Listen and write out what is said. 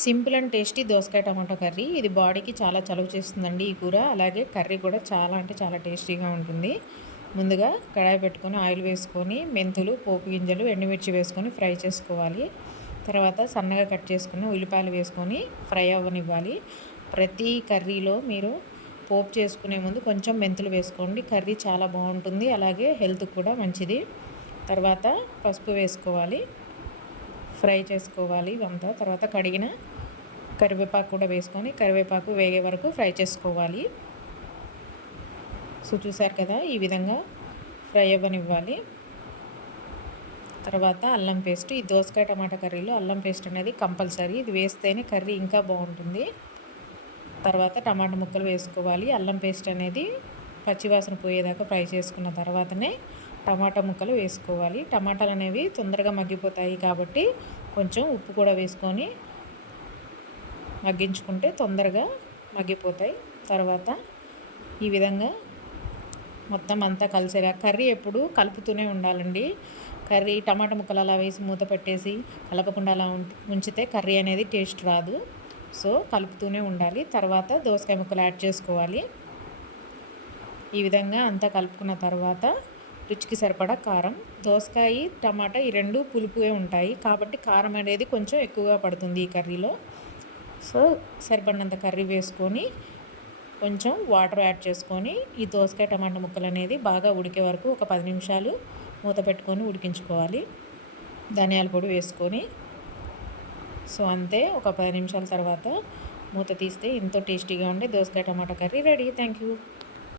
Simple and tasty దోసకాయ tomato curry. ఇది బాడీకి చాలా చలువ చేస్తుందండి ఈ కూర. అలాగే కర్రీ కూడా చాలా అంటే చాలా టేస్టీగా ఉంటుంది. ముందుగా కడాయి పెట్టుకొని ఆయిల్ వేసుకొని మెంతులు, పోపు గింజలు, ఎండుమిర్చి వేసుకొని ఫ్రై చేసుకోవాలి. తర్వాత సన్నగా కట్ చేసుకుని ఉల్లిపాయలు వేసుకొని ఫ్రై అవ్వనివ్వాలి. ప్రతి కర్రీలో మీరు పోపు చేసుకునే ముందు కొంచెం మెంతులు వేసుకోండి. కర్రీ చాలా బాగుంటుంది. అలాగే హెల్త్ కూడా మంచిది. తర్వాత పసుపు వేసుకోవాలి. ఫ్రై చేసుకోవాలి ఇవంతా. తర్వాత కడిగిన కరివేపాకు కూడా వేసుకొని కరివేపాకు వేగే వరకు ఫ్రై చేసుకోవాలి. సో చూసారు కదా, ఈ విధంగా ఫ్రై అవ్వనివ్వాలి. తర్వాత అల్లం పేస్ట్. ఈ దోసకాయ టమాటా కర్రీలో అల్లం పేస్ట్ అనేది కంపల్సరీ. ఇది వేస్తేనే కర్రీ ఇంకా బాగుంటుంది. తర్వాత టమాటా ముక్కలు వేసుకోవాలి. అల్లం పేస్ట్ అనేది పచ్చివాసన పోయేదాకా ఫ్రై చేసుకున్న తర్వాతనే టమాటా ముక్కలు వేసుకోవాలి. టమాటాలు అనేవి తొందరగా మగ్గిపోతాయి కాబట్టి కొంచెం ఉప్పు కూడా వేసుకొని మగ్గించుకుంటే తొందరగా మగ్గిపోతాయి. తర్వాత ఈ విధంగా మొత్తం అంతా కలిసేలా కర్రీ ఎప్పుడు కలుపుతూనే ఉండాలండి. కర్రీ టమాటా ముక్కలు అలా వేసి మూత పెట్టేసి కలపకుండా అలా ఉంచితే కర్రీ అనేది టేస్ట్ రాదు. సో కలుపుతూనే ఉండాలి. తర్వాత దోసకాయ ముక్కలు యాడ్ చేసుకోవాలి. ఈ విధంగా అంతా కలుపుకున్న తర్వాత రుచికి సరిపడా కారం. దోసకాయ టమాటా ఈ రెండు పులుపుగా ఉంటాయి కాబట్టి కారం అనేది కొంచెం ఎక్కువగా పడుతుంది ఈ కర్రీలో. సో సరిపడినంత కర్రీ వేసుకొని కొంచెం వాటర్ యాడ్ చేసుకొని ఈ దోసకాయ టమాటా ముక్కలు అనేది బాగా ఉడికే వరకు ఒక 10 నిమిషాలు మూత పెట్టుకొని ఉడికించుకోవాలి. ధనియాల పొడి వేసుకొని సో అంతే. ఒక 10 నిమిషాల తర్వాత మూత తీస్తే ఎంతో టేస్టీగా ఉండే దోసకాయ టమాటా కర్రీ రెడీ. Thank you.